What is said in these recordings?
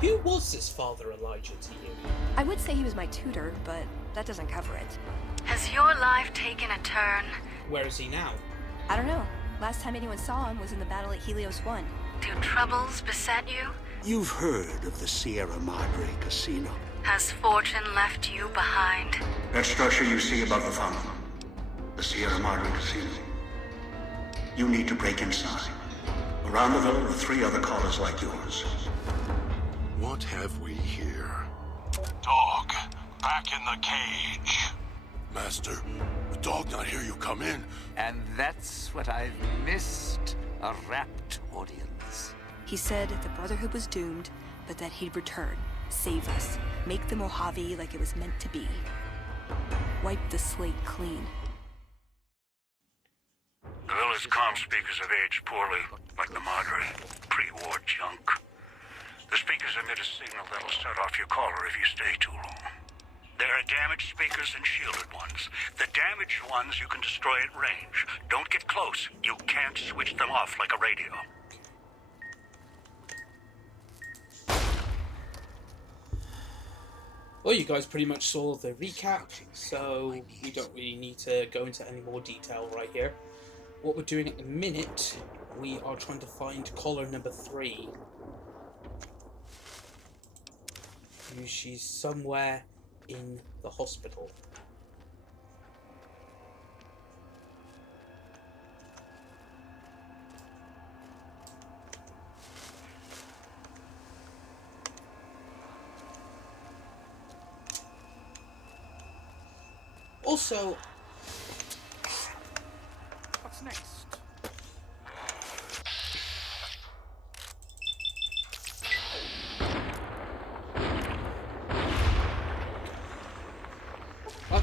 Who was this Father Elijah to you? I would say he was my tutor, but that doesn't cover it. Has your life taken a turn? Where is he now? I don't know. Last time anyone saw him was in the battle at Helios 1. Do troubles beset you? You've heard of the Sierra Madre casino. Has fortune left you behind? That structure you see above the fountain. The Sierra Madre casino. You need to break inside. Around the villa are 3 other callers like yours. What have we here? Dog, back in the cage. Master, the dog not hear you come in. And that's what I've missed, a rapt audience. He said the Brotherhood was doomed, but that he'd return, save us, make the Mojave like it was meant to be. Wipe the slate clean. The villa's comm speakers have aged poorly, like the Madre. Pre-war junk. The speakers emit a signal that'll set off your caller if you stay too long. There are damaged speakers and shielded ones. The damaged ones you can destroy at range. Don't get close. You can't switch them off like a radio. Well, you guys pretty much saw the recap, so we don't really need to go into any more detail right here. What we're doing at the minute, we are trying to find caller number 3. She's somewhere in the hospital. Also, What's next?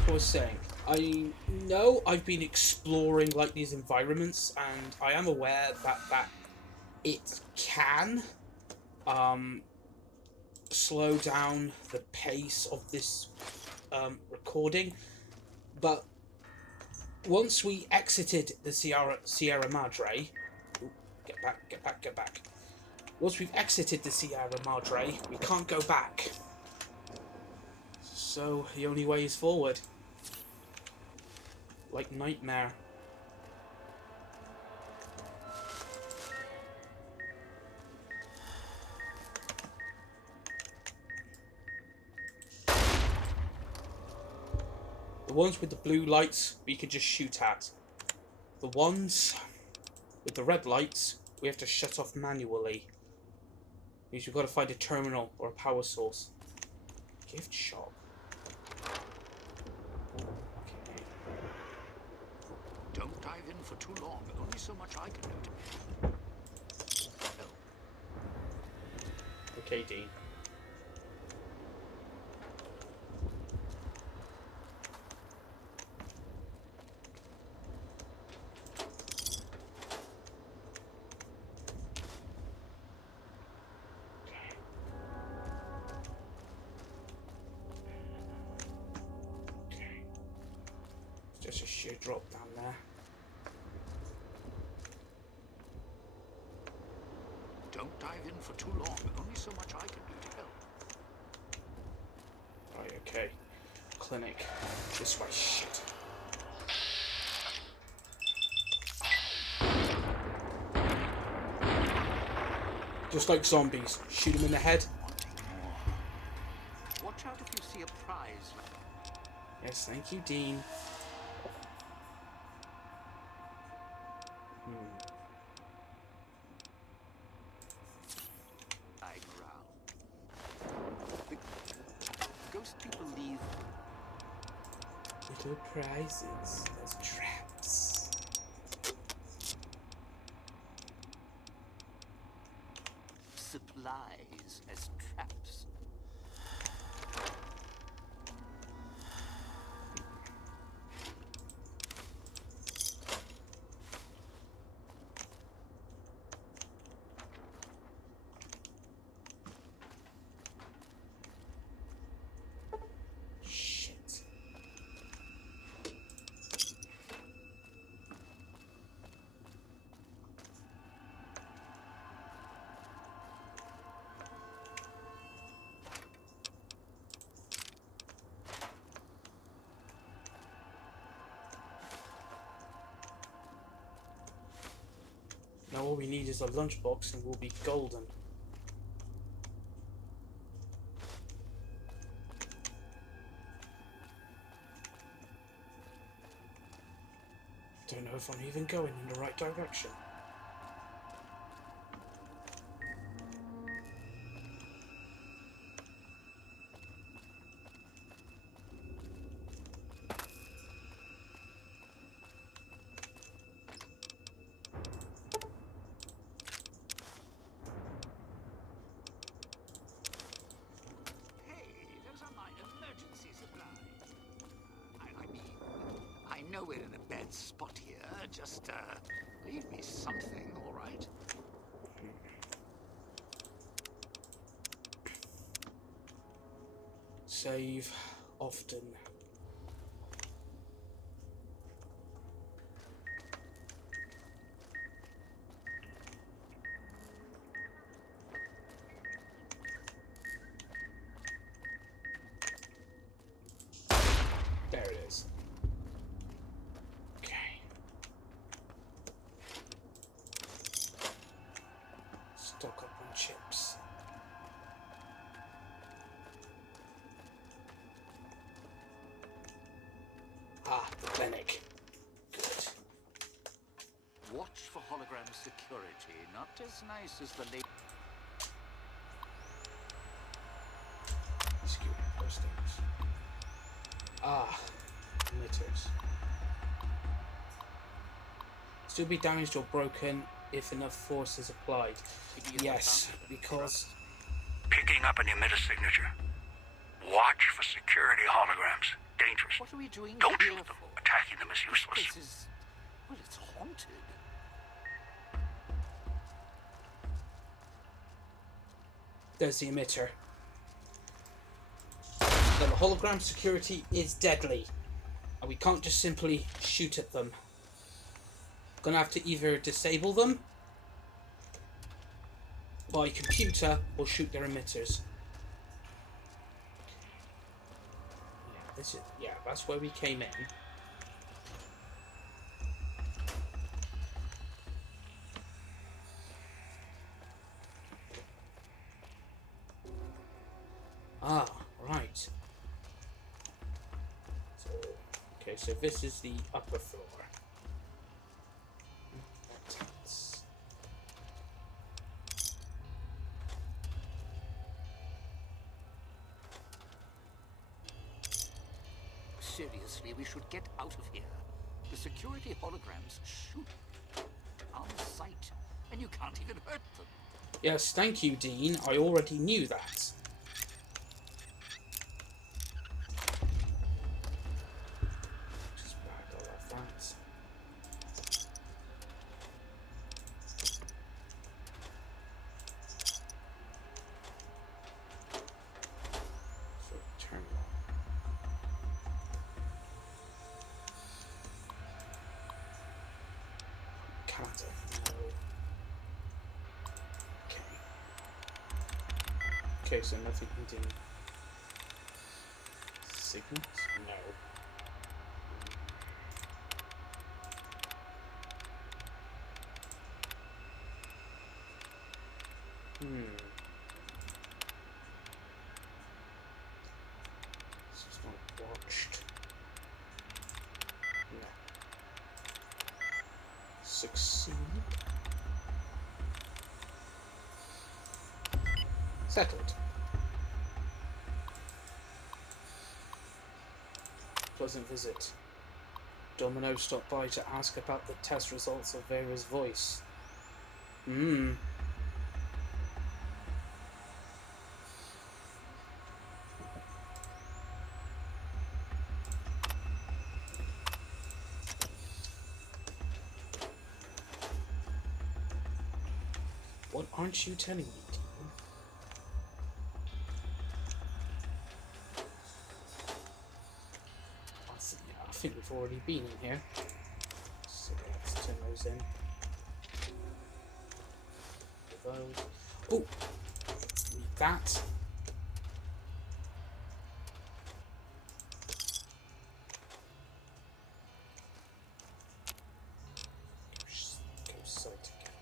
like I was saying, I know I've been exploring like these environments, and I am aware that it can slow down the pace of this recording, but once we exited the Sierra Madre, ooh, get back. Once we've exited the Sierra Madre, we can't go back. So the only way is forward. Like Nightmare. The ones with the blue lights we could just shoot at. The ones with the red lights we have to shut off manually. Means we've got to find a terminal or a power source. Gift shop. Okay. Don't dive in for too long. Only so much I can do to help. Okay, Dean. Just a sheer drop down there. Don't dive in for too long. Only so much I can do to help. Right, okay. Clinic. This way. Shit. Just like zombies. Shoot them in the head. Watch out if you see a prize. Yes, thank you, Dean. Ghost people leave. Little prizes. Those traps. Supplies as traps. Shit. Now all we need is a lunchbox and we'll be golden. Don't know if I'm even going in the right direction. I know we're in a bad spot here. Just, leave me something, all right? Save often. There it is. Okay. Stock up on chips. Ah, the clinic. Good. Watch for hologram security. Not as nice as the late. Security postings. Ah, emitters. Still be damaged or broken if enough force is applied. Yes, because Picking up an emitter signature. Watch for security holograms. Dangerous. What are we doing Don't here shoot them. for? Attacking them is useless. This is... well, it's haunted. there's the emitter. Now, the hologram security is deadly, and we can't just simply shoot at them. Gonna have to either disable them by computer or shoot their emitters. Yeah, that's where we came in. Ah, right. So, okay, so this is the upper floor. That's... Seriously, we should get out of here. The security holograms shoot on sight, and you can't even hurt them. Yes, thank you, Dean. I already knew that. Just bag all of that. So turn it on. Canada, no. Okay, so nothing can do. Signals? No. This is not watched. No. Succeed. Settled. Pleasant visit. Domino stopped by to ask about the test results of Vera's voice. What aren't you telling me, Dean? I think we've already been in here. So let's turn those in. Those. Oh! Need that. Go sight again.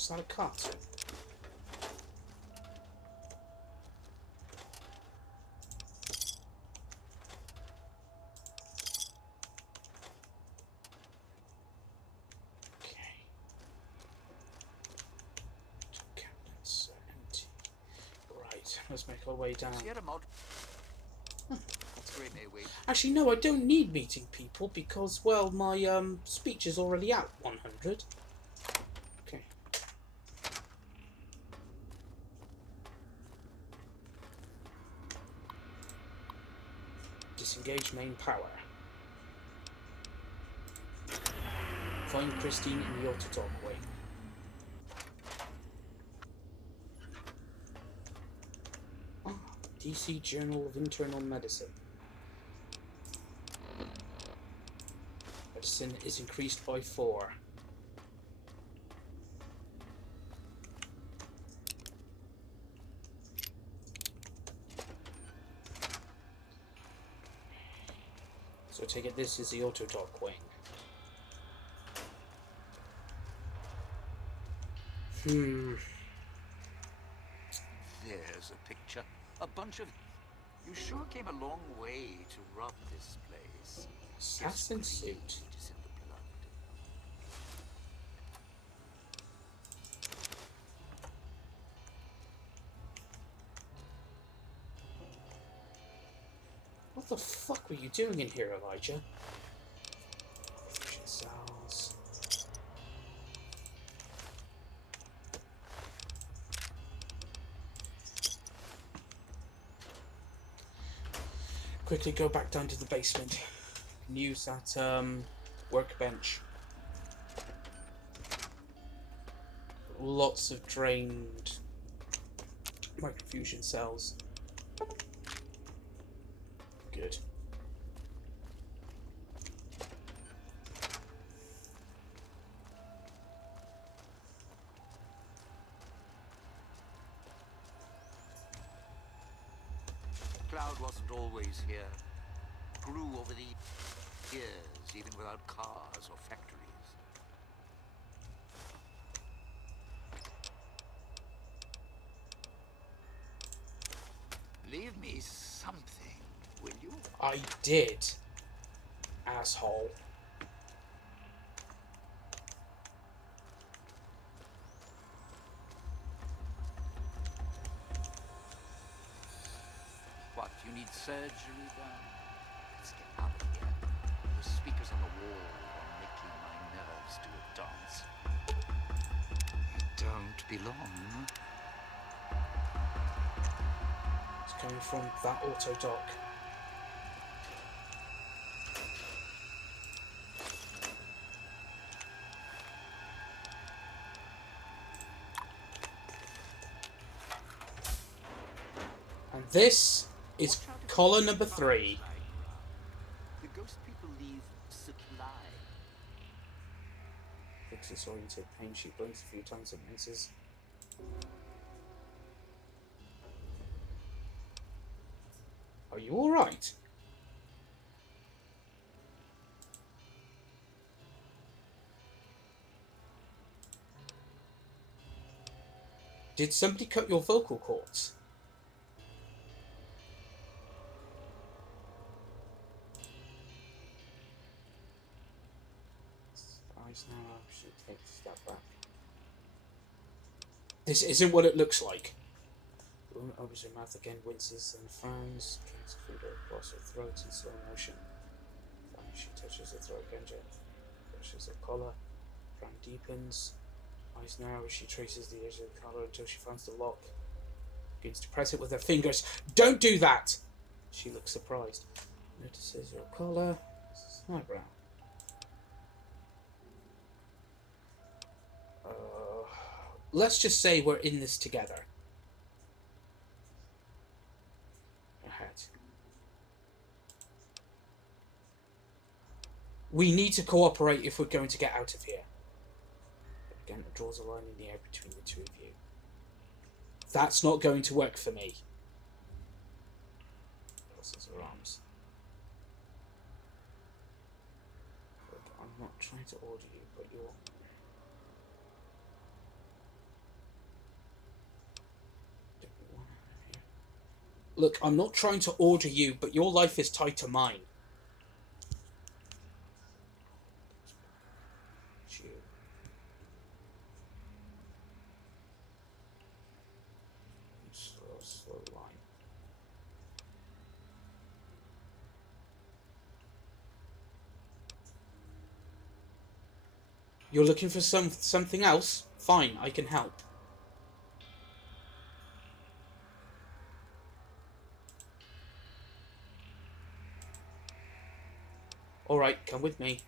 Was that a cut? Okay. Two cabinets are empty. Right, let's make our way down. Sierra Madre. That's great, may we? Actually, no, I don't need meeting people because, well, my speech is already out 100. Okay. Disengage main power. Find Christine in the Autotalk wing. Ah, DC Journal of Internal Medicine. Medicine is increased by 4. So take it this is the Autotalk wing. There's a picture. A bunch of... You sure came a long way to rob this place. Assassin suit. It is in the blood. What the fuck were you doing in here, Elijah? Cells. Quickly go back down to the basement and use that workbench. Lots of drained microfusion cells. Good. Cloud wasn't always here. Grew over the years, even without cars or factories. Leave me something, will you? I did, asshole. What, you need surgery done? Let's get out of here. The speakers on the wall are making my nerves do a dance. You don't belong. It's coming from that auto dock. And this is collar number 3. The ghost people leave supply. Fix disoriented pain. She blinks a few times and misses. Are you alright? Did somebody cut your vocal cords? Eyes now, I should take a step back. This isn't what it looks like. The woman opens her mouth again, winces and frowns, drags a finger across her throat in slow motion. Finally, she touches her throat again, brushes her collar, frown deepens. Eyes narrow as she traces the edge of the collar until she finds the lock. Begins to press it with her fingers. Don't do that! She looks surprised. Notices your collar. Eyebrow. Let's just say we're in this together. Ahead. We need to cooperate if we're going to get out of here. Again, it draws a line in the air between the two of you. That's not going to work for me. Crosses her arms. Look, I'm not trying to order you, but you're... Look, I'm not trying to order you, but your life is tied to mine. Slow line. You're looking for something else? Fine, I can help. Alright, come with me.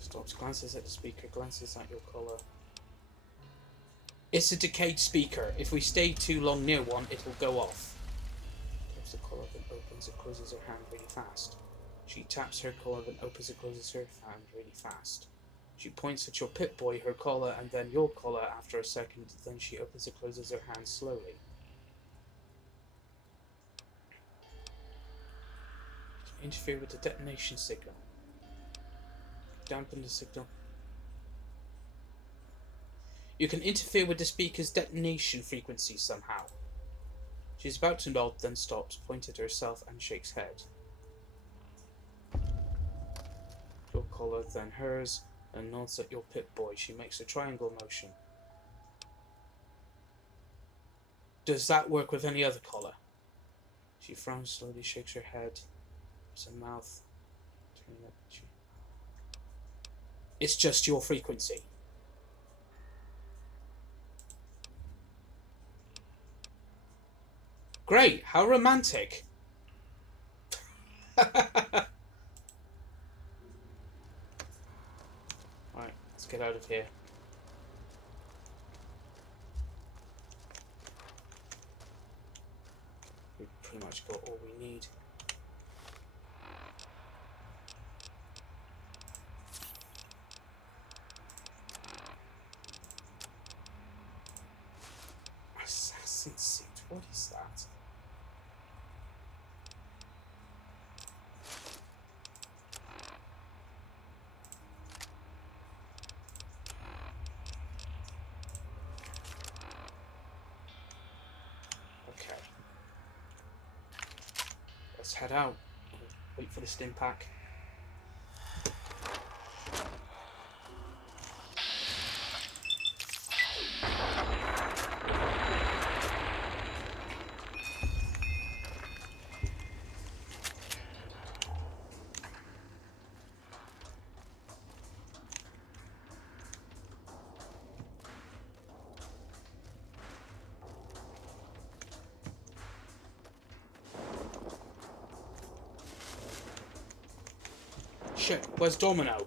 Stops, glances at the speaker, glances at your collar. It's a decayed speaker. If we stay too long near one, it'll go off. Taps the collar, then opens and closes her hand really fast. She taps her collar, then opens and closes her hand really fast. She points at your Pip-Boy, her collar, and then your collar after a second. Then she opens and closes her hand slowly. Interfere with the detonation signal. Dampen the signal. You can interfere with the speaker's detonation frequency somehow. She's about to nod, then stops, points at herself, and shakes head. Your collar, then hers, and nods at your Pip-Boy. She makes a triangle motion. Does that work with any other collar? She frowns slowly, shakes her head, opens her mouth, turning up. It's just your frequency. Great, how romantic. Alright, let's get out of here. We've pretty much got all we need. Assassin's suit, what is that? Okay. Let's head out. Wait for the stim pack. Shit, where's Domino?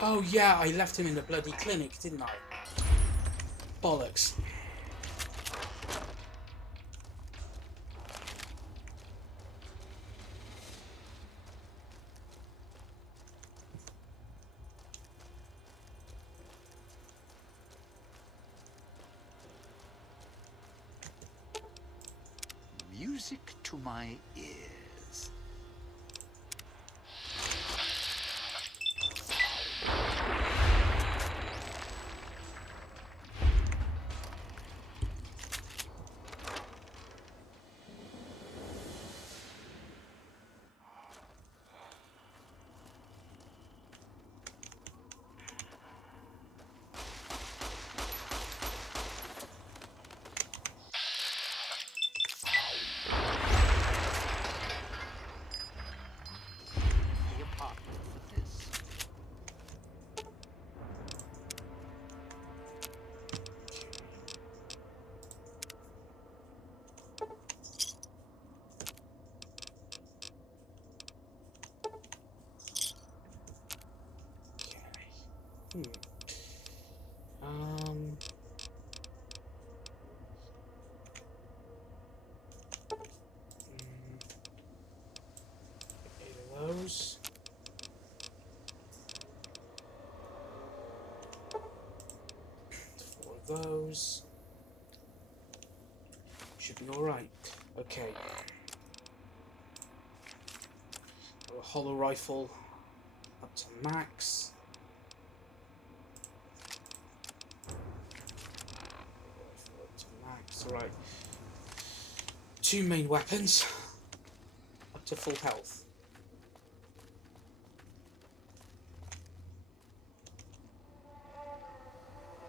Oh yeah, I left him in the bloody clinic, didn't I? Bollocks. Music to my ears. those. Should be alright. Okay. A hollow rifle up to max. Rifle up to max. Alright. 2 main weapons up to full health.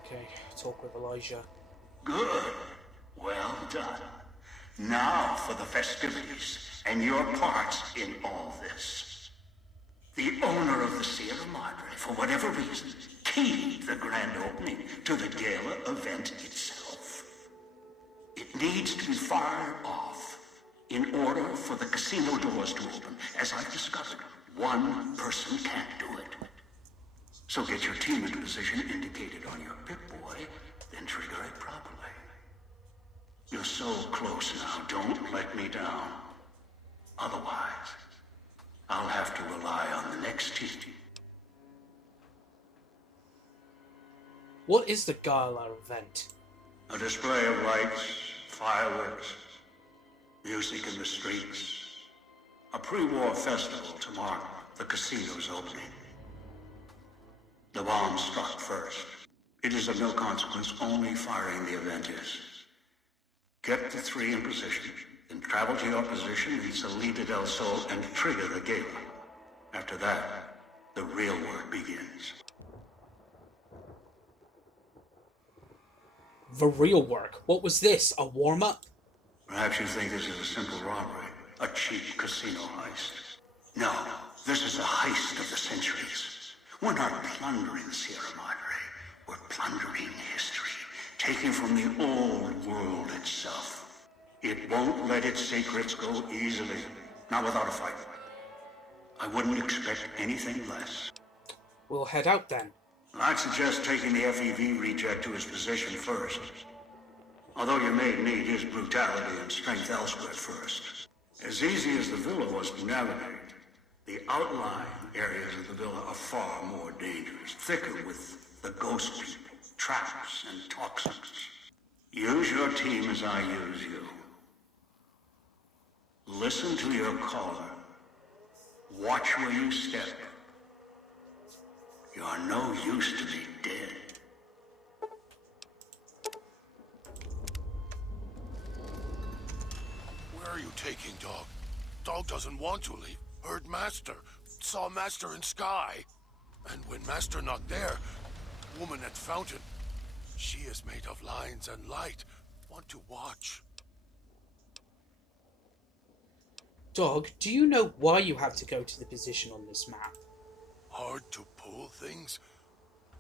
Okay, talk with Elijah. Good. Well done. Now for the festivities and your parts in all this. The owner of the Sierra Madre, for whatever reason, keyed the grand opening to the gala event itself. It needs to be fired off in order for the casino doors to open. As I've discovered, one person can't do it. So get your team into position indicated on your Pip-Boy, then trigger it properly. You're so close now, don't let me down. Otherwise, I'll have to rely on the next team. What is the gala event? A display of lights, fireworks, music in the streets. A pre-war festival to mark the casino's opening. The bomb struck first. It is of no consequence, only firing the event is. Get the 3 in position, then travel to your position in Salida del Sol and trigger the gala. After that, the real work begins. The real work. What was this? A warm-up? Perhaps you think this is a simple robbery, a cheap casino heist. No, this is a heist of the centuries. We're not plundering Sierra Madre. We're plundering history, taking from the old world itself. It won't let its secrets go easily, not without a fight. I wouldn't expect anything less. We'll head out then. I'd suggest taking the FEV reject to his position first. Although you may need his brutality and strength elsewhere first. As easy as the villa was to navigate, the outlying areas of the villa are far more dangerous, thicker with the ghost people, traps, and toxins. Use your team as I use you. Listen to your caller. Watch where you step. You're no use to me dead. Where are you taking Dog? Dog doesn't want to leave. Heard Master. Saw Master in sky. And when Master not there, woman at fountain. She is made of lines and light. Want to watch. Dog, do you know why you have to go to the position on this map? Hard to pull things?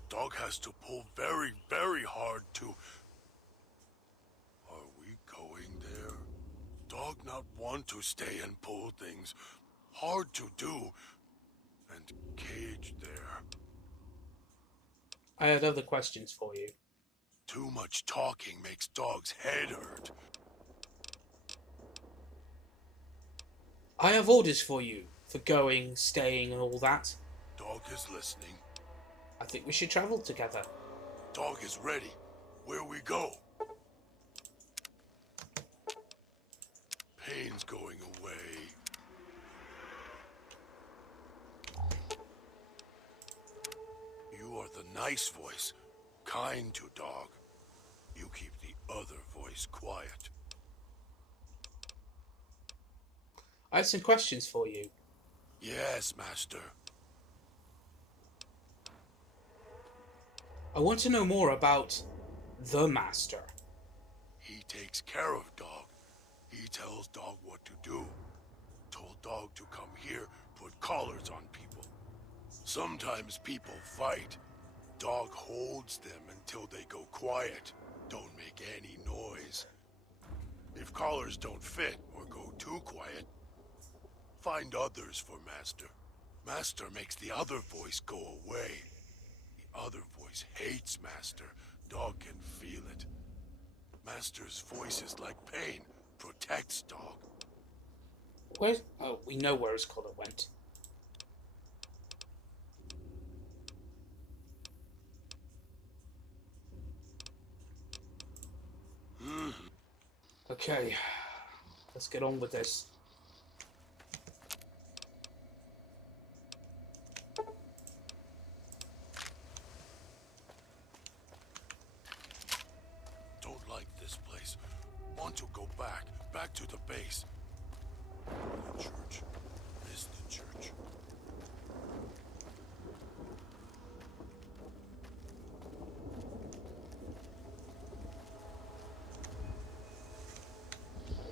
Dog has to pull very, very hard to... Are we going there? Dog not want to stay and pull things. Hard to do. And caged there. I had other questions for you. Too much talking makes Dog's head hurt. I have orders for you, for going, staying, and all that. Dog is listening. I think we should travel together. Dog is ready. Where we go? Pain's going away. You are the nice voice, kind to Dog. You keep the other voice quiet. I have some questions for you. Yes, Master. I want to know more about the Master. He takes care of Dog. He tells Dog what to do. Told Dog to come here, put collars on people. Sometimes people fight. Dog holds them until they go quiet. Don't make any noise. If collars don't fit or go too quiet, find others for Master. Master makes the other voice go away. The other voice hates Master. Dog can feel it. Master's voice is like pain. Protects Dog. Where? Oh, we know where his collar went. Okay, let's get on with this. Don't like this place. Want to go back to the base. The church. Miss the church.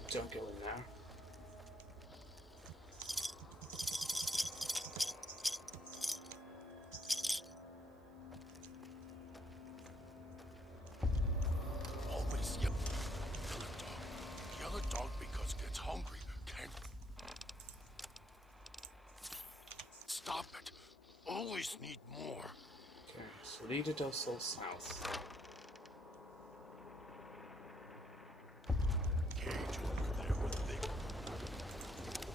Don't go in there. Always yell. Yellow dog. Yellow dog because gets hungry. Can't stop it. Always need more. Okay, so lead it us all south. Cage over there with big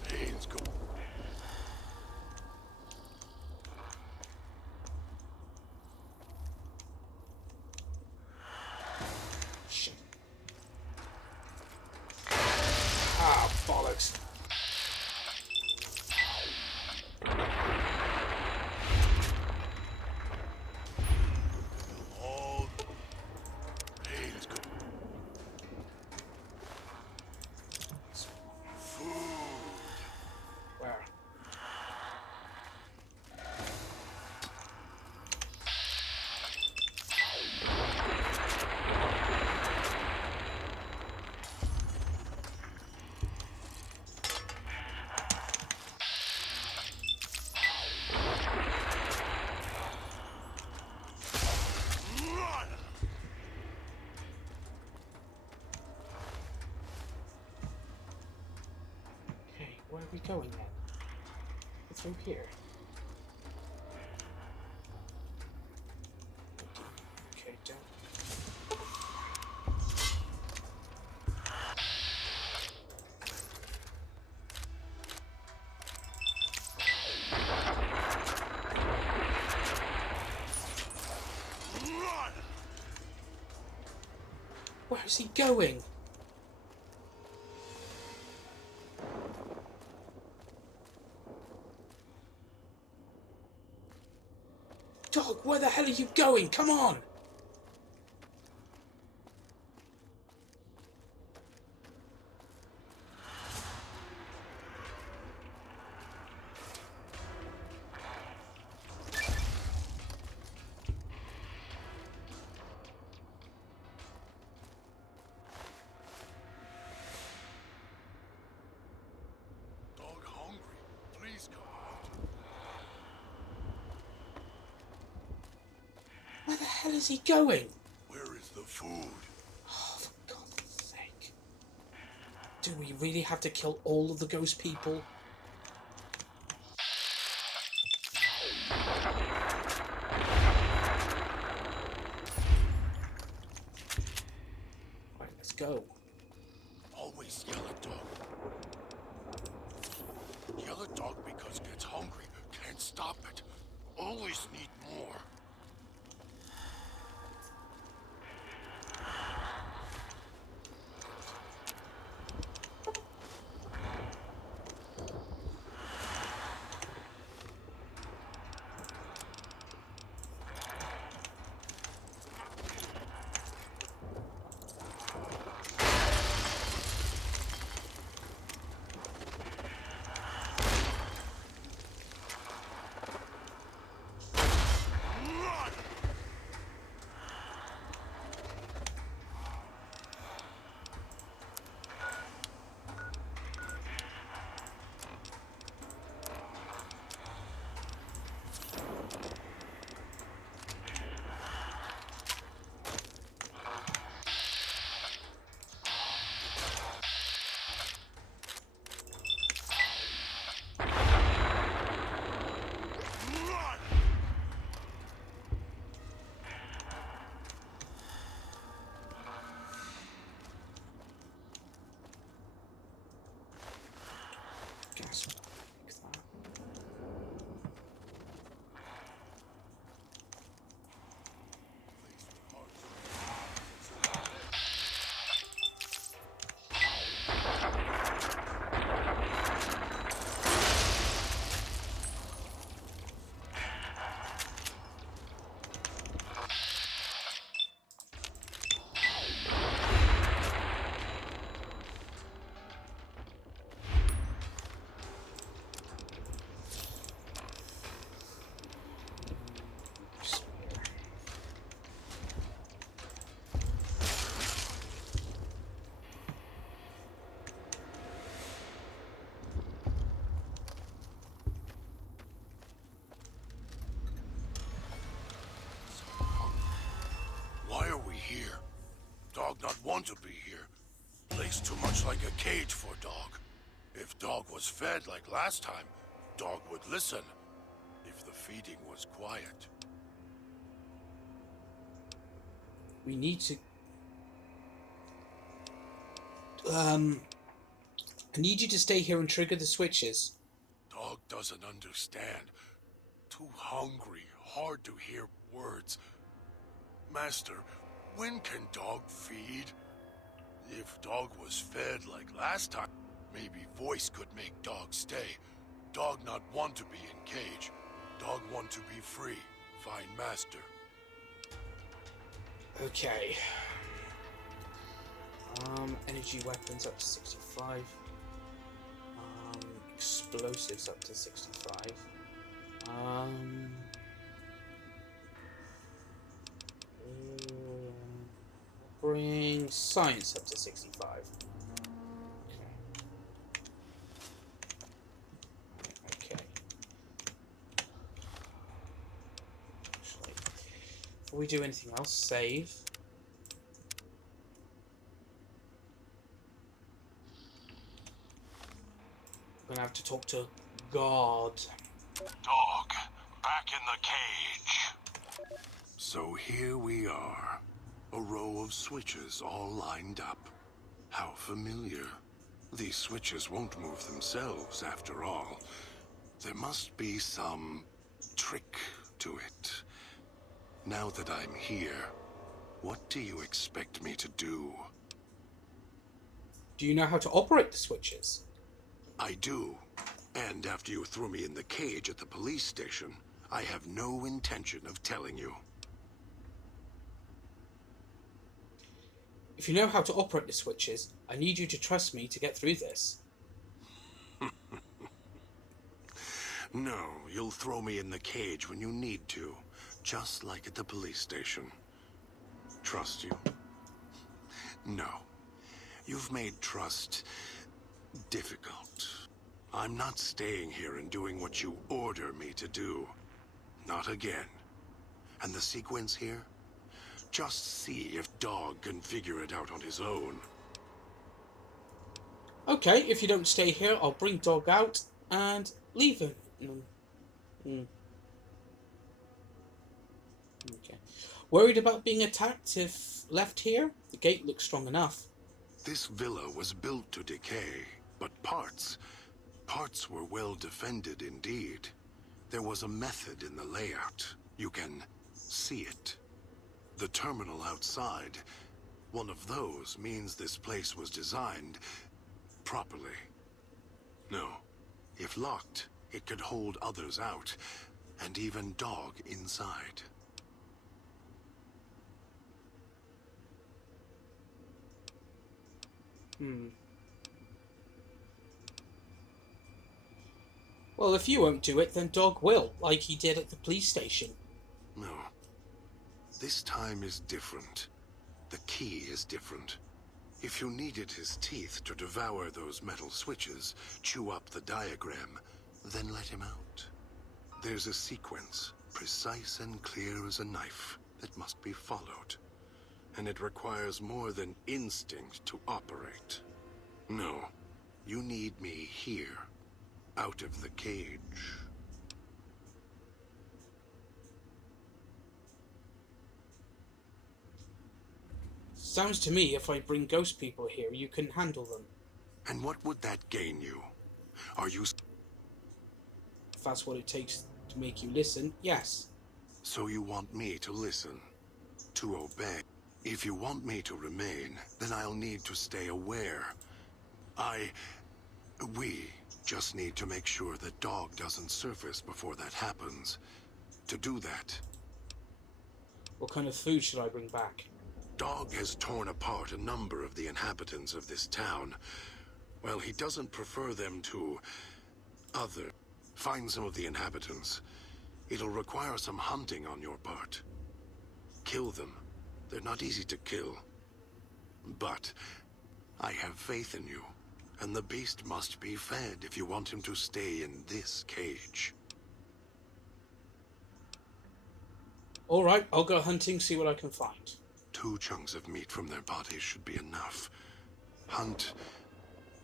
pains go. Shit. Ah, bollocks. All pains go. Food. Where? Run! Okay, where are we going then? Through here. Okay, don't. Run! Where is he going? Dog, where the hell are you going? Come on! Dog hungry. Please come out. Where the hell is he going? Where is the food? Oh, for God's sake. Do we really have to kill all of the ghost people? Right, let's go. Always yellow dog. Yellow dog because gets hungry. Can't stop it. Always need more. want to be here. Place too much like a cage for dog. If dog was fed like last time, dog would listen. If the feeding was quiet. We need to... I need you to stay here and trigger the switches. Dog doesn't understand. Too hungry, hard to hear words. Master, when can dog feed? If dog was fed like last time, maybe voice could make dog stay. Dog not want to be in cage. Dog want to be free. Find master. Okay. Energy weapons up to 65. Explosives up to 65. Bring science up to 65. Okay. Actually, before we do anything else, save. I'm gonna have to talk to God. Dog, back in the cage. So here we are. A row of switches all lined up. How familiar. These switches won't move themselves after all. There must be some trick to it. Now that I'm here, what do you expect me to do? Do you know how to operate the switches? I do. And after you threw me in the cage at the police station, I have no intention of telling you. If you know how to operate the switches, I need you to trust me to get through this. No, you'll throw me in the cage when you need to, just like at the police station. Trust you? No. You've made trust difficult. I'm not staying here and doing what you order me to do. Not again. And the sequence here? Just see if Dog can figure it out on his own. Okay, if you don't stay here, I'll bring Dog out and leave him. Okay. Worried about being attacked if left here? The gate looks strong enough. This villa was built to decay, but parts were well defended indeed. There was a method in the layout. You can see it. The terminal outside, one of those means this place was designed properly. No, if locked, it could hold others out, and even Dog inside. Well, if you won't do it, then Dog will, like he did at the police station. No. This time is different. The key is different. If you needed his teeth to devour those metal switches, chew up the diagram, then let him out. There's a sequence, precise and clear as a knife, that must be followed. And it requires more than instinct to operate. No, you need me here, out of the cage. Sounds to me if I bring ghost people here, you can handle them. And what would that gain you? Are you... If that's what it takes to make you listen, yes. So you want me to listen, to obey. If you want me to remain, then I'll need to stay aware. We just need to make sure that Dog doesn't surface before that happens. To do that, What kind of food should I bring back? Dog has torn apart a number of the inhabitants of this town. Well, he doesn't prefer them to other. Find some of the inhabitants. It'll require some hunting on your part. Kill them. They're not easy to kill. But I have faith in you, and the beast must be fed if you want him to stay in this cage. Alright, I'll go hunting, see what I can find. 2 chunks of meat from their bodies should be enough. Hunt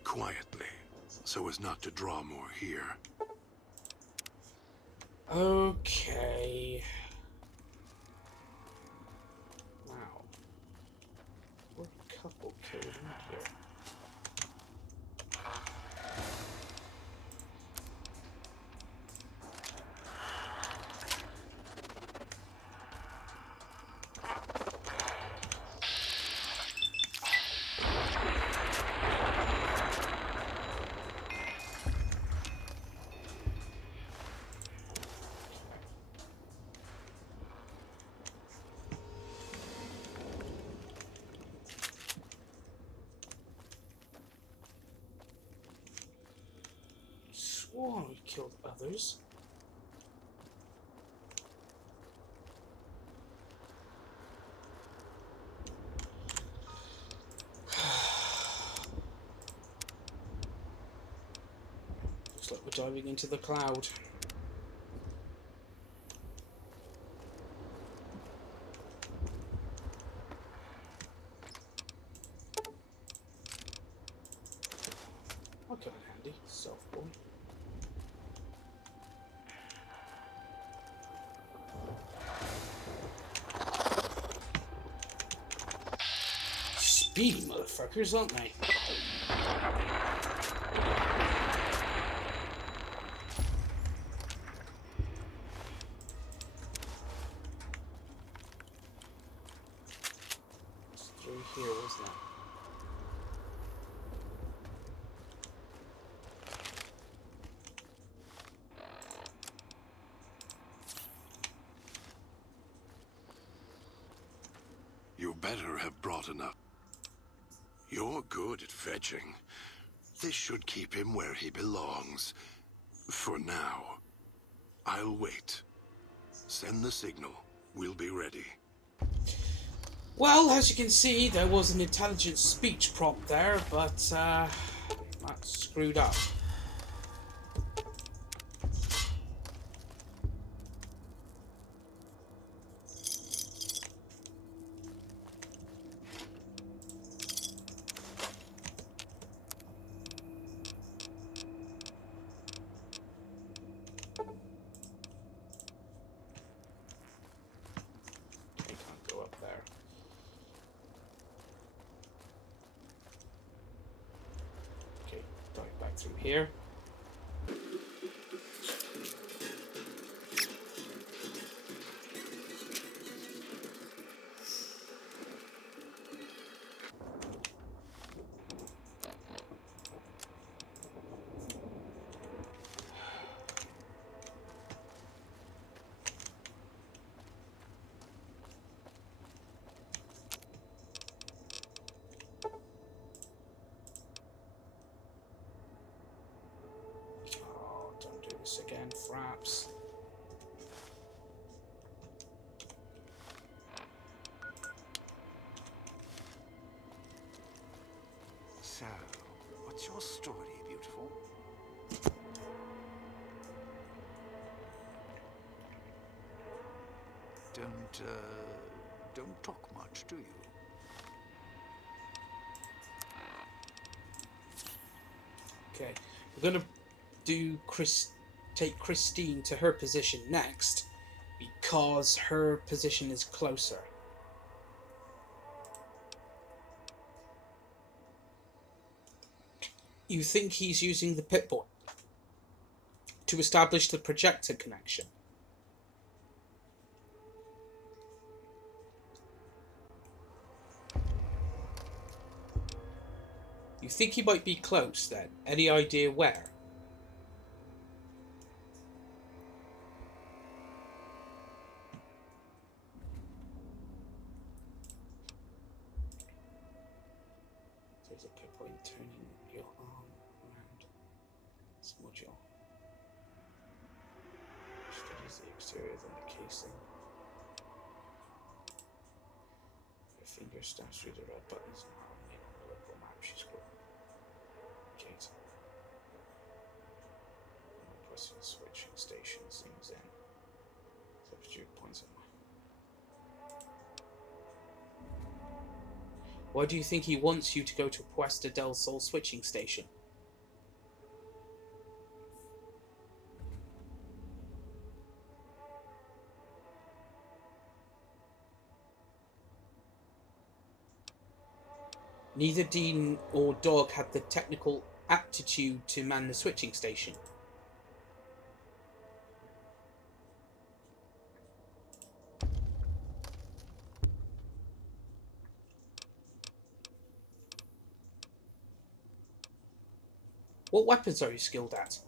quietly, so as not to draw more here. Okay. Wow. We're a couple killed in here. Swore we killed others. Looks like we're diving into the cloud. I'll come in handy. Self-born. Speedy motherfuckers, aren't they? It's through here, wasn't it? You better have brought enough. You're good at fetching. This should keep him where he belongs. For now. I'll wait. Send the signal. We'll be ready. Well, as you can see, there was an intelligent speech prompt there, but that's screwed up. Through here. Again, fraps. So, what's your story, beautiful? Don't talk much, do you? Okay, we're gonna take Christine to her position next, because her position is closer. You think he's using the Pip-Boy to establish the projector connection? You think he might be close then? Any idea where? There's a Pip-Boy turning your arm around this module. Studies the exterior than the casing. Your finger stabs through the red buttons and home in on the local map she's got. Kate. Pressing the switching station zooms in. Substitute points at my. Why do you think he wants you to go to Puesta del Sol switching station? Neither Dean or Dog had the technical aptitude to man the switching station. What weapons are you skilled at?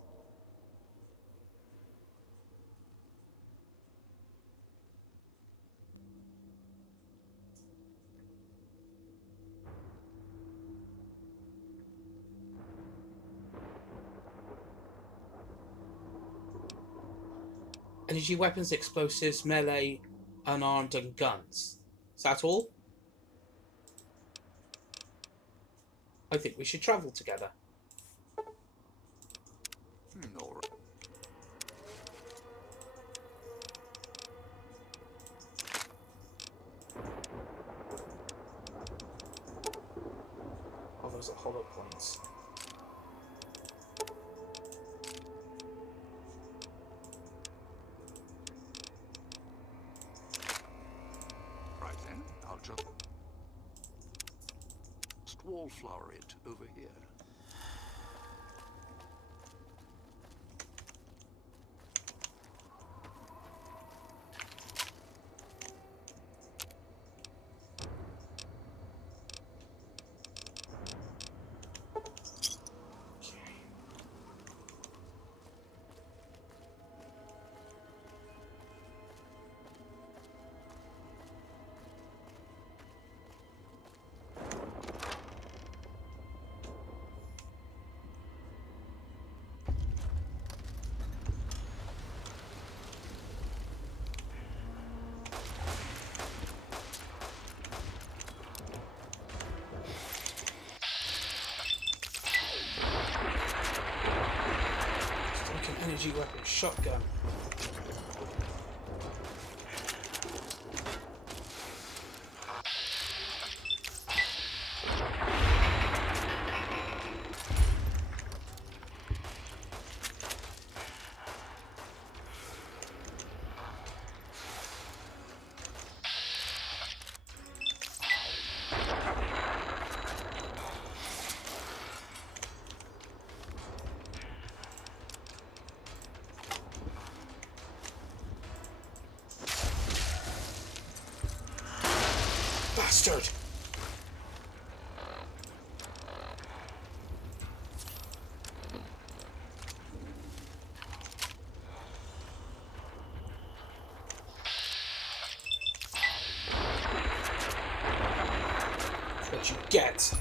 Energy weapons, explosives, melee, unarmed, and guns. Is that all? I think we should travel together. All right. Oh, those are hollow points. Right then, I'll just wallflower it over here. Energy weapon, shotgun. Bastard! That's what you get.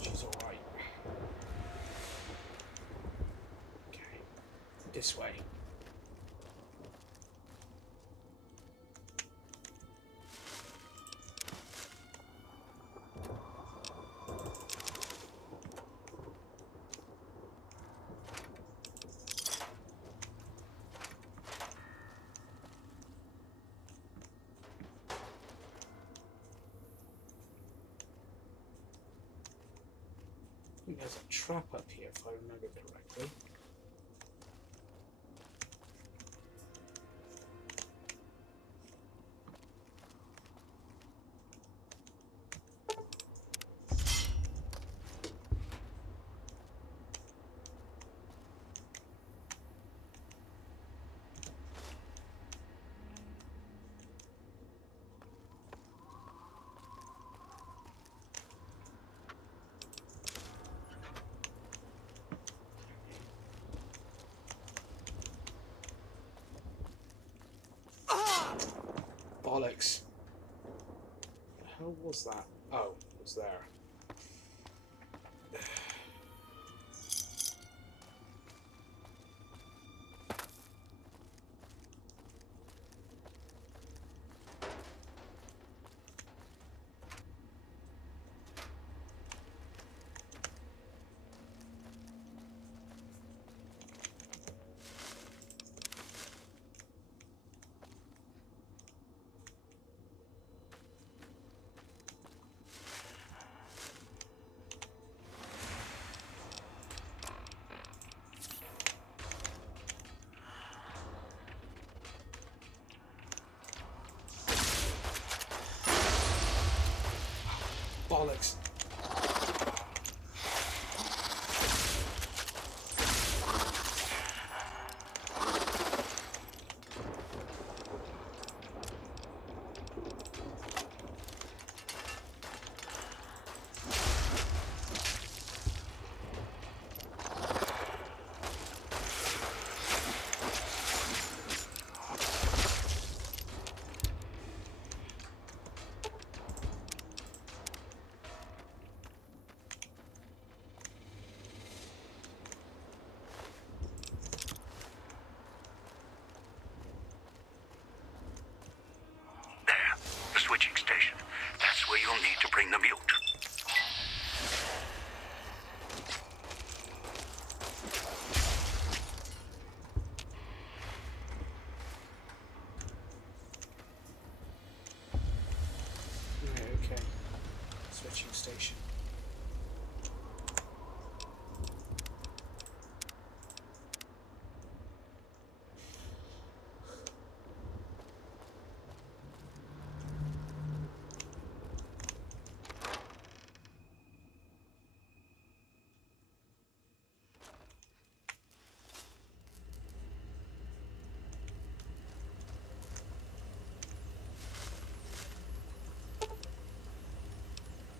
She's alright. Okay. This way. I think there's a trap up here, if I remember correctly. Bollocks. The hell was that? Oh, it was there. bollocks. The switching station. That's where you'll need to bring the mute. Right, okay. Switching station.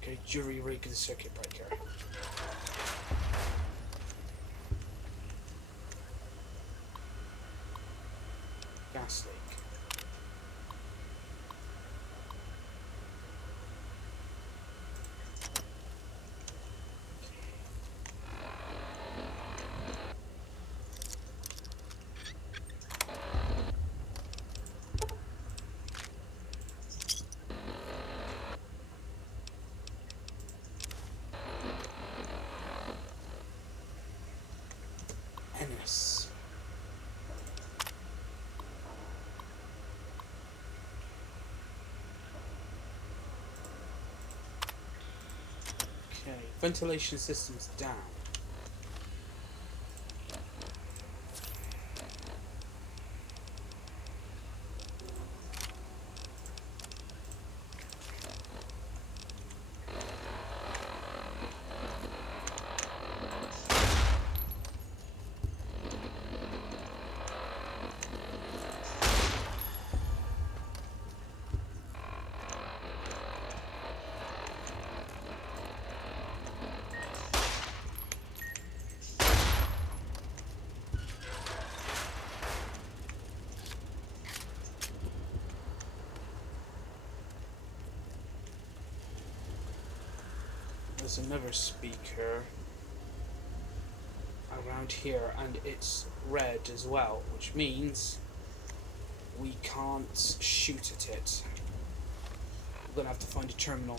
Okay, jury rig the circuit breaker. Gas leak. Ennis. Okay, ventilation system's down. There's another speaker around here, and it's red as well, which means we can't shoot at it. We're gonna have to find a terminal.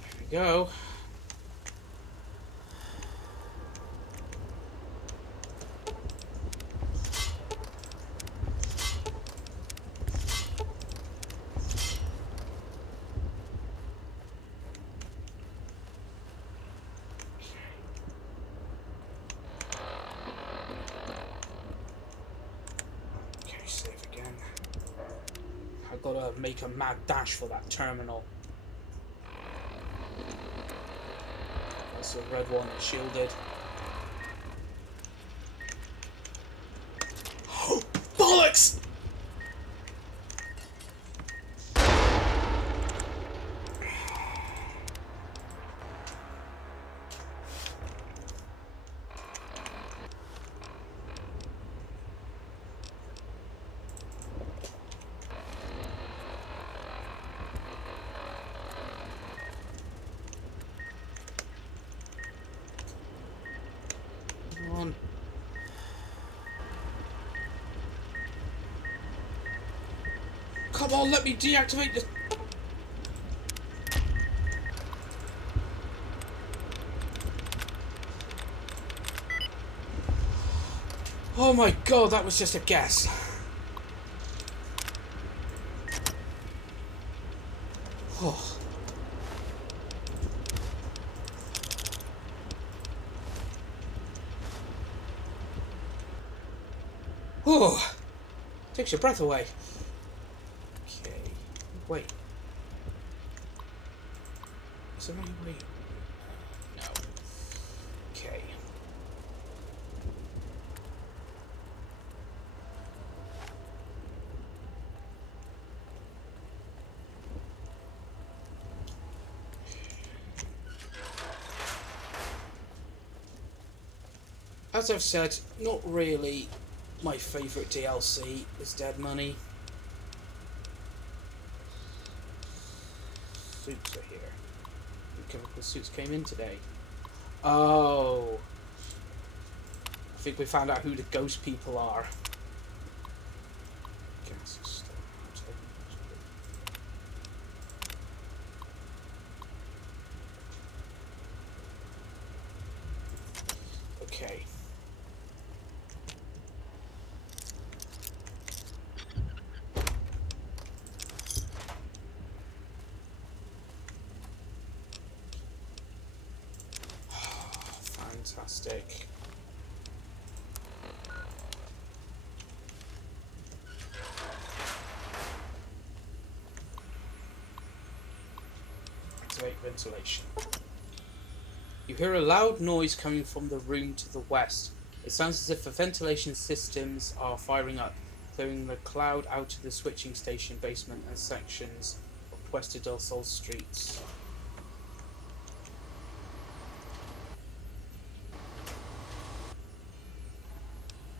There we go. Gotta make a mad dash for that terminal. That's the red one, it's shielded. Oh, bollocks! Come on, let me deactivate this. Oh my god, that was just a guess. Oh. Whew. Takes your breath away. Okay. Wait. Is there any way? No. Okay. As I've said, not really my favourite DLC is Dead Money. Suits are here. The chemical suits came in today. Oh. I think we found out who the ghost people are. Okay. Fantastic. Activate ventilation. You hear a loud noise coming from the room to the west. It sounds as if the ventilation systems are firing up, clearing the cloud out to the switching station basement and sections of Puesta del Sol streets.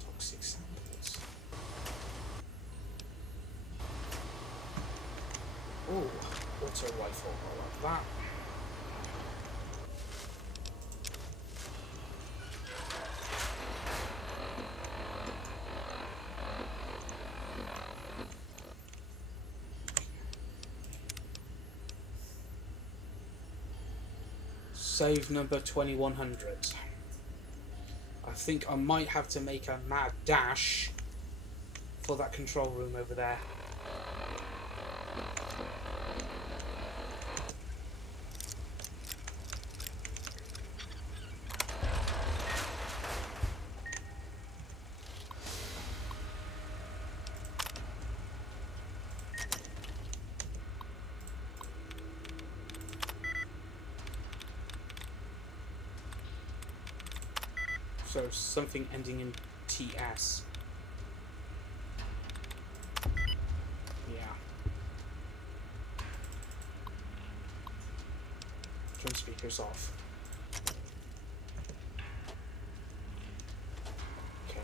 Toxic samples. Ooh, auto rifle. I like that. Save number 2100. I think I might have to make a mad dash for that control room over there. So something ending in TS. Yeah. Turn speakers off. Okay.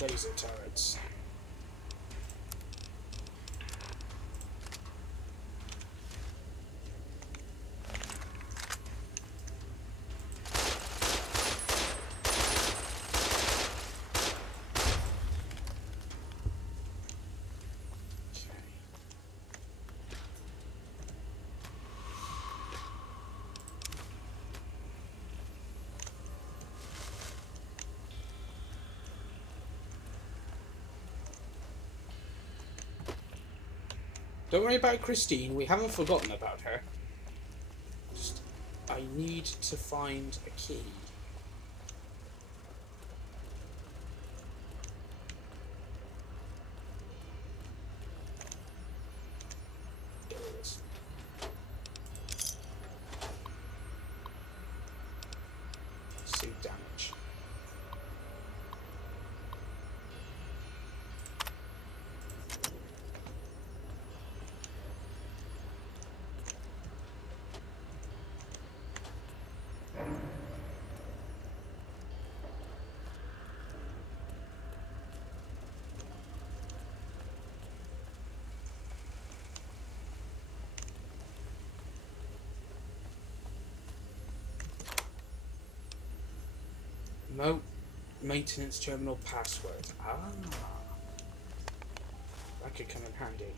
Laser turrets. Don't worry about Christine, we haven't forgotten about her. Just, I need to find a key. There it is. Suit damage. No. Maintenance terminal password. Ah. That could come in handy.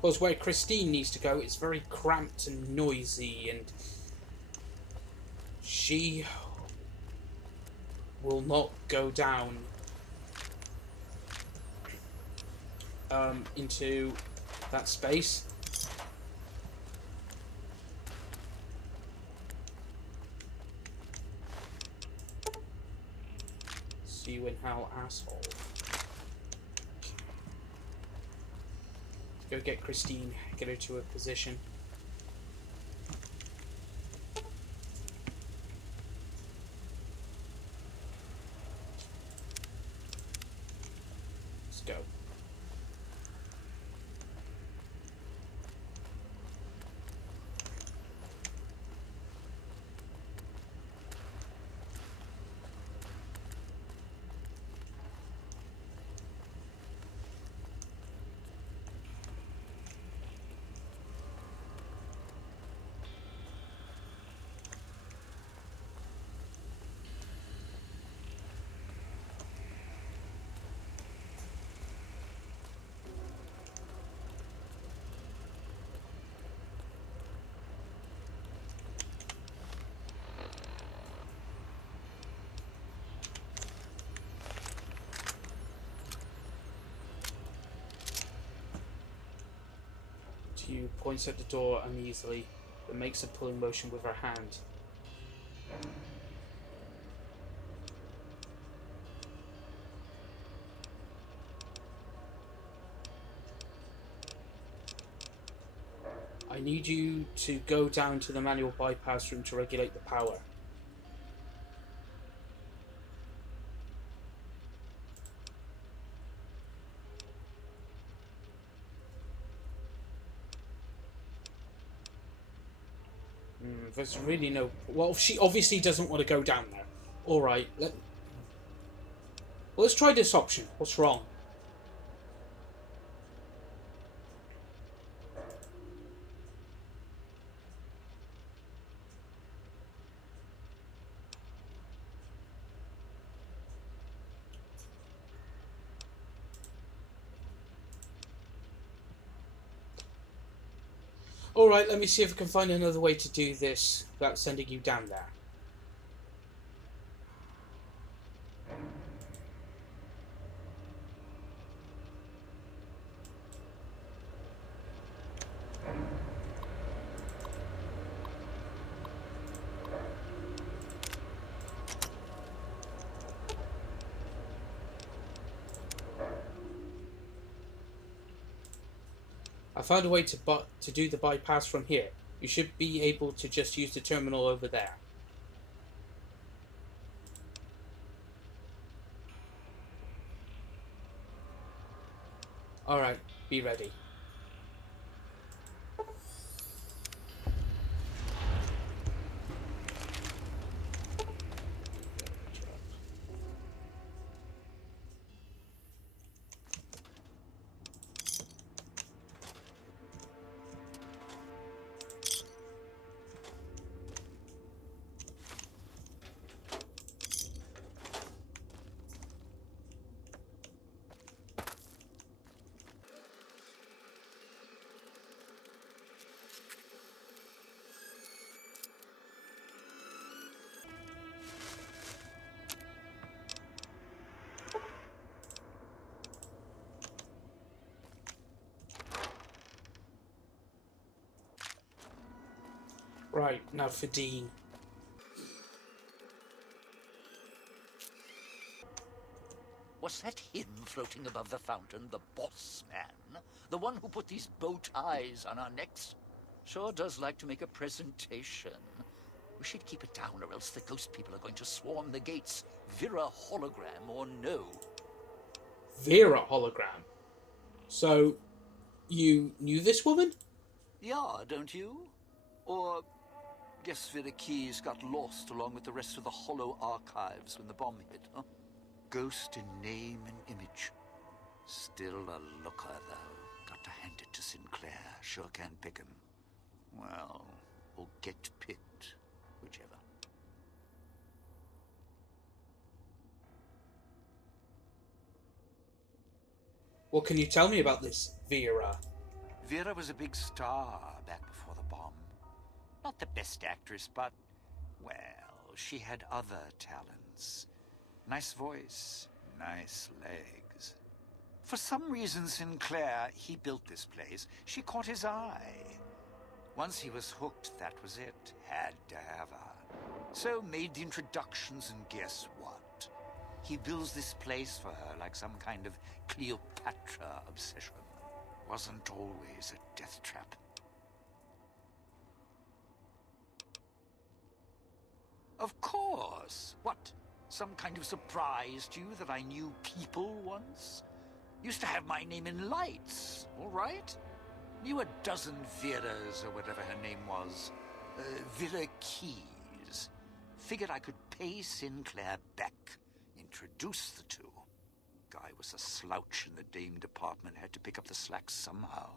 Because where Christine needs to go, it's very cramped and noisy, and she will not go down into that space. See you in hell, asshole. Go get Christine. Get her to a position. Let's go. She points at the door uneasily, but makes a pulling motion with her hand. I need you to go down to the manual bypass room to regulate the power. There's really no... Well, she obviously doesn't want to go down there. Alright, let's try this option. What's wrong? Alright, let me see if I can find another way to do this without sending you down there. I found a way to do the bypass from here. You should be able to just use the terminal over there. Alright, be ready. Right, now for Dean. Was that him floating above the fountain, the boss man? The one who put these bow ties on our necks? Sure does like to make a presentation. We should keep it down, or else the ghost people are going to swarm the gates. Vera hologram or no. Vera hologram? So, you knew this woman? Yeah, don't you? Or guess Vera Keys got lost along with the rest of the Hollow archives when the bomb hit, huh? Ghost in name and image. Still a looker, though. Got to hand it to Sinclair. Sure can pick him. Well, or get picked. Whichever. What can you tell me about this Vera? Vera was a big star back before the bomb. Not the best actress, but, well, she had other talents. Nice voice, nice legs. For some reason, Sinclair, he built this place. She caught his eye. Once he was hooked, that was it. Had to have her. So made the introductions, and guess what? He builds this place for her like some kind of Cleopatra obsession. Wasn't always a death trap. Of course. What? Some kind of surprise to you that I knew people once? Used to have my name in lights, all right? Knew a dozen Veras or whatever her name was. Vera Keys. Figured I could pay Sinclair back. Introduce the two. Guy was a slouch in the dame department. Had to pick up the slack somehow.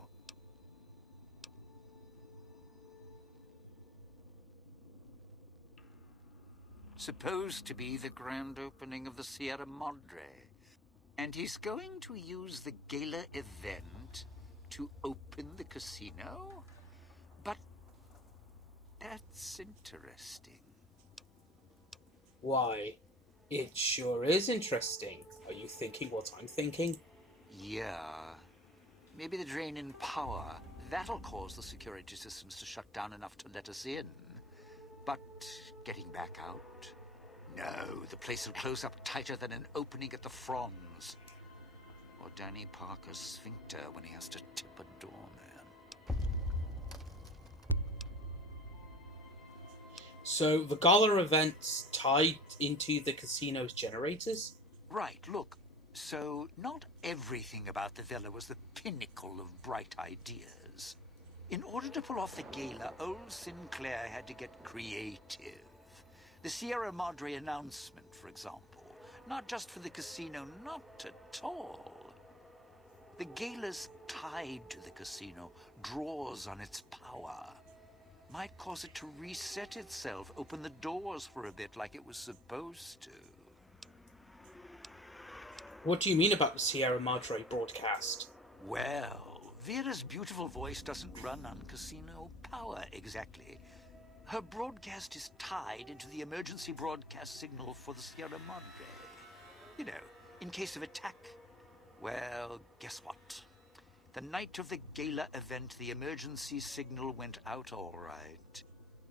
Supposed to be the grand opening of the Sierra Madre. And he's going to use the gala event to open the casino? But that's interesting. Why? It sure is interesting. Are you thinking what I'm thinking? Yeah. Maybe the drain in power. That'll cause the security systems to shut down enough to let us in. But getting back out? No, the place will close up tighter than an opening at the Fronds. Or Danny Parker's sphincter when he has to tip a doorman. So the gala event's tied into the casino's generators? Right, look. So not everything about the villa was the pinnacle of bright ideas. In order to pull off the gala, old Sinclair had to get creative. The Sierra Madre announcement, for example. Not just for the casino, not at all. The gala's tied to the casino, draws on its power. Might cause it to reset itself, open the doors for a bit like it was supposed to. What do you mean about the Sierra Madre broadcast? Well, Vera's beautiful voice doesn't run on casino power exactly. Her broadcast is tied into the emergency broadcast signal for the Sierra Madre. You know, in case of attack. Well, guess what? The night of the gala event, the emergency signal went out all right.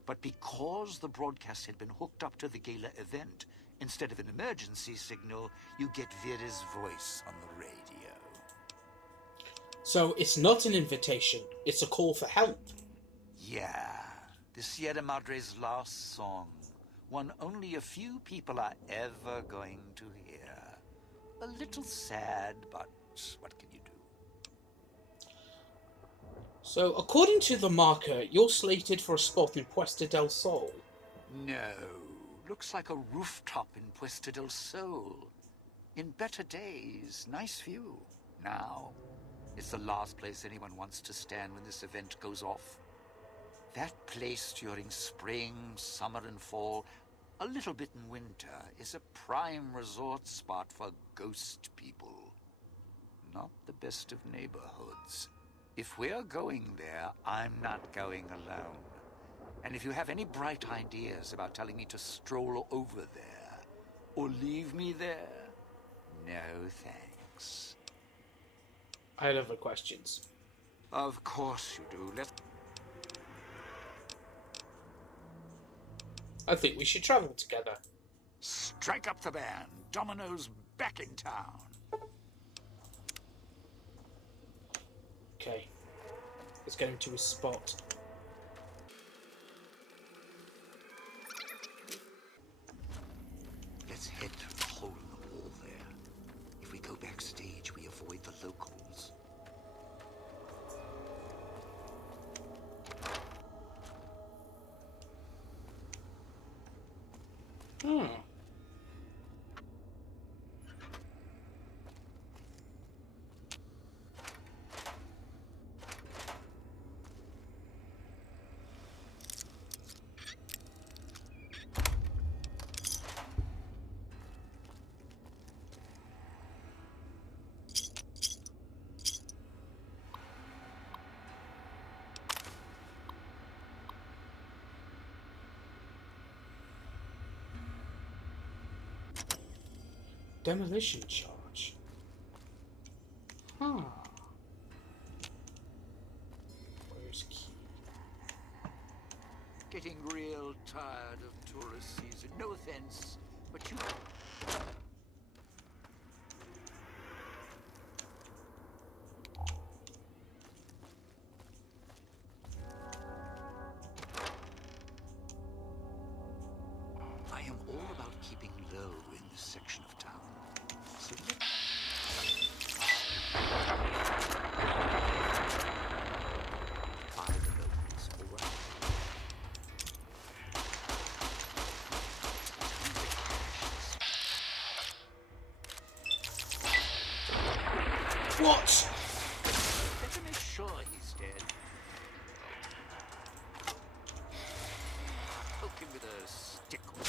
But because the broadcast had been hooked up to the gala event, instead of an emergency signal, you get Vera's voice on the radio. So it's not an invitation, it's a call for help. Yeah, the Sierra Madre's last song. One only a few people are ever going to hear. A little sad, but what can you do? So, according to the marker, you're slated for a spot in Puesta del Sol. No, looks like a rooftop in Puesta del Sol. In better days, nice view. Now, it's the last place anyone wants to stand when this event goes off. That place during spring, summer and fall, a little bit in winter, is a prime resort spot for ghost people. Not the best of neighborhoods. If we're going there, I'm not going alone. And if you have any bright ideas about telling me to stroll over there, or leave me there, no thanks. I have other questions. Of course you do. I think we should travel together. Strike up the band. Domino's back in town. Okay. Let's get him to his spot. Let's head through the hole in the wall there. If we go backstage, we avoid the locals. Demolition charge. Huh. Where's key? Getting real tired of tourist season. No offense, but you... this section of town. So by the locals around. What? Better make sure he's dead. Poke him with a stick or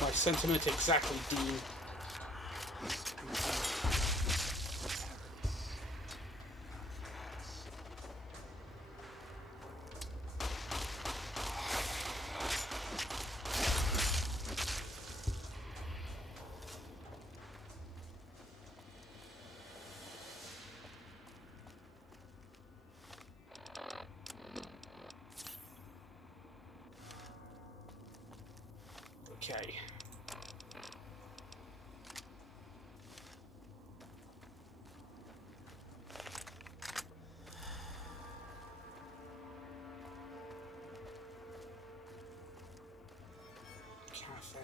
My sentiment exactly, Dean. Okay. Cafe.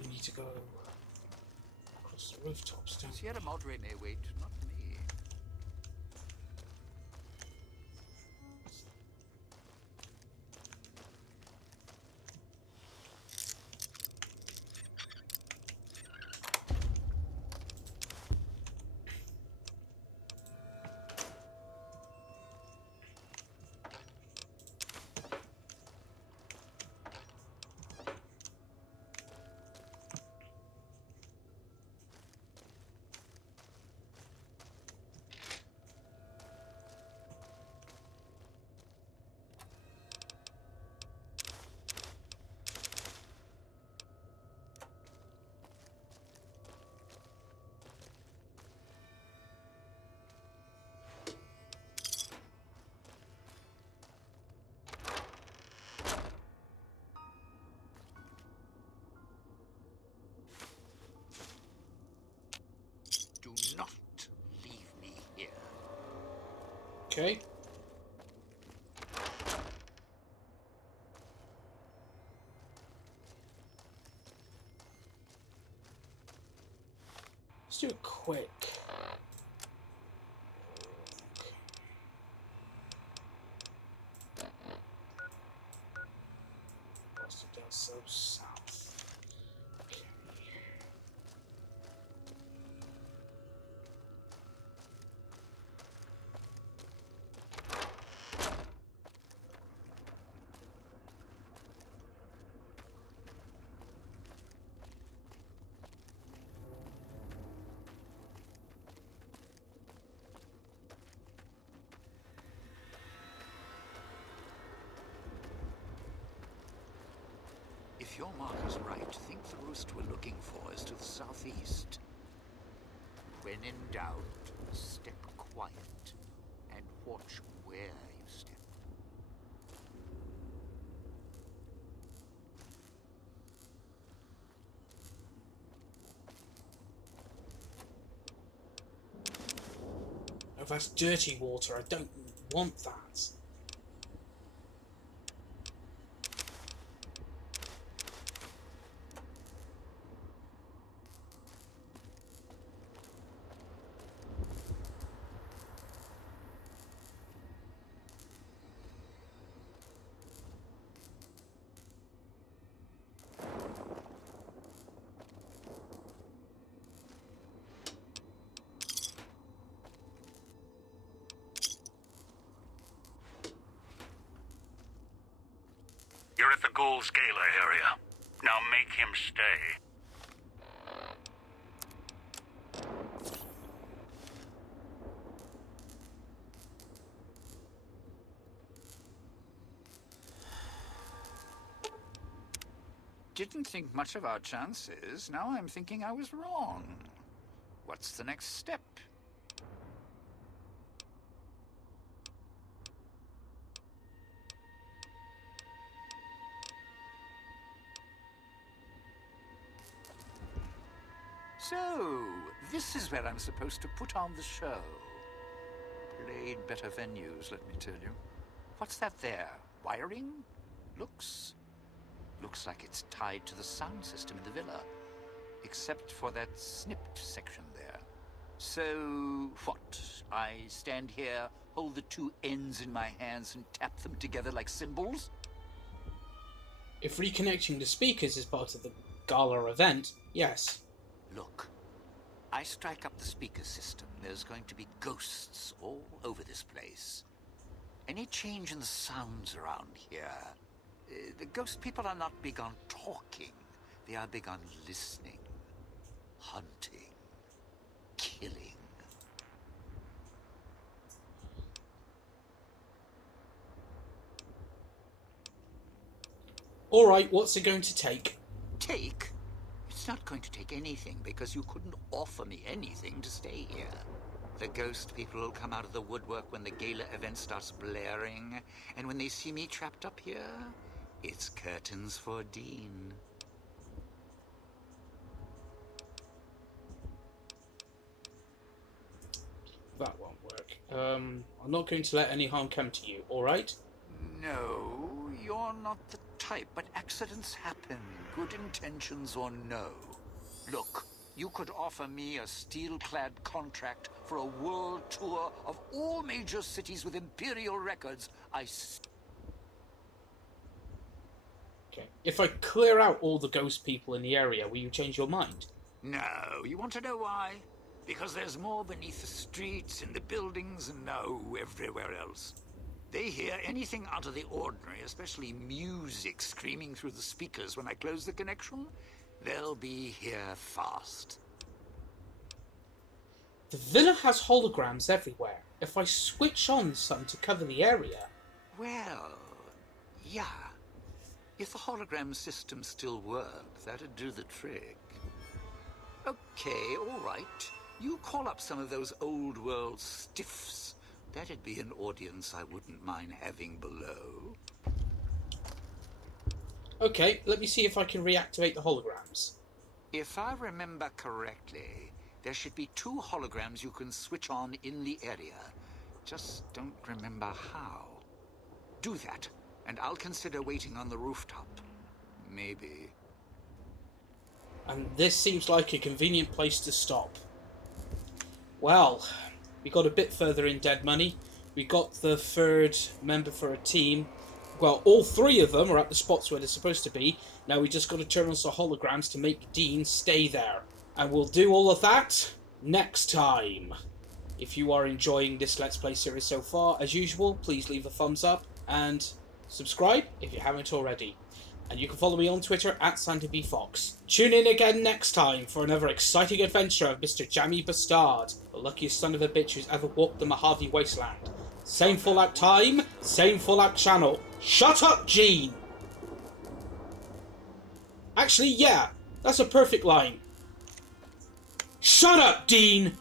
We need to go across the rooftops, don't we? Sierra Madre may wait, not me. Do not leave me here. Okay. Let's do it quick. Boston down so south. Okay. If your marker's right, think the roost we're looking for is to the southeast. When in doubt, step quiet. Oh, that's dirty water. I don't want that. You're at the Ghouls Gala area. Now make him stay. Didn't think much of our chances. Now I'm thinking I was wrong. What's the next step? So, this is where I'm supposed to put on the show. Played better venues, let me tell you. What's that there? Wiring? Looks like it's tied to the sound system in the villa. Except for that snipped section there. So, what? I stand here, hold the two ends in my hands and tap them together like cymbals? If reconnecting the speakers is part of the gala event, yes. Look, I strike up the speaker system. There's going to be ghosts all over this place. Any change in the sounds around here, the ghost people are not big on talking. They are big on listening, hunting, killing. Alright, what's it going to take? Take? It's not going to take anything because you couldn't offer me anything to stay here. The ghost people will come out of the woodwork when the gala event starts blaring, and when they see me trapped up here, it's curtains for Dean. That won't work. I'm not going to let any harm come to you, alright? No, you're not the type, but accidents happen, good intentions or no. Look, you could offer me a steel-clad contract for a world tour of all major cities with imperial records. Okay. If I clear out all the ghost people in the area, will you change your mind? No, you want to know why? Because there's more beneath the streets, in the buildings, and no, everywhere else. They hear anything out of the ordinary, especially music screaming through the speakers when I close the connection, they'll be here fast. The villa has holograms everywhere. If I switch on some to cover the area... Well, yeah. If the hologram system still worked, that'd do the trick. Okay, all right. You call up some of those old-world stiffs. That'd be an audience I wouldn't mind having below. Okay, let me see if I can reactivate the holograms. If I remember correctly, there should be 2 holograms you can switch on in the area. Just don't remember how. Do that, and I'll consider waiting on the rooftop. Maybe. And this seems like a convenient place to stop. Well, we got a bit further in dead money. We got the 3rd member for a team. Well, all 3 of them are at the spots where they're supposed to be. Now we just got to turn on some holograms to make Dean stay there. And we'll do all of that next time. If you are enjoying this Let's Play series so far, as usual, please leave a thumbs up and subscribe if you haven't already. And you can follow me on Twitter at SandyBFox. Tune in again next time for another exciting adventure of Mr. Jammy B'Stard, the luckiest son of a bitch who's ever walked the Mojave Wasteland. Same Fallout time, same Fallout channel. Shut up, Gene! Actually, yeah, that's a perfect line. Shut up, Dean!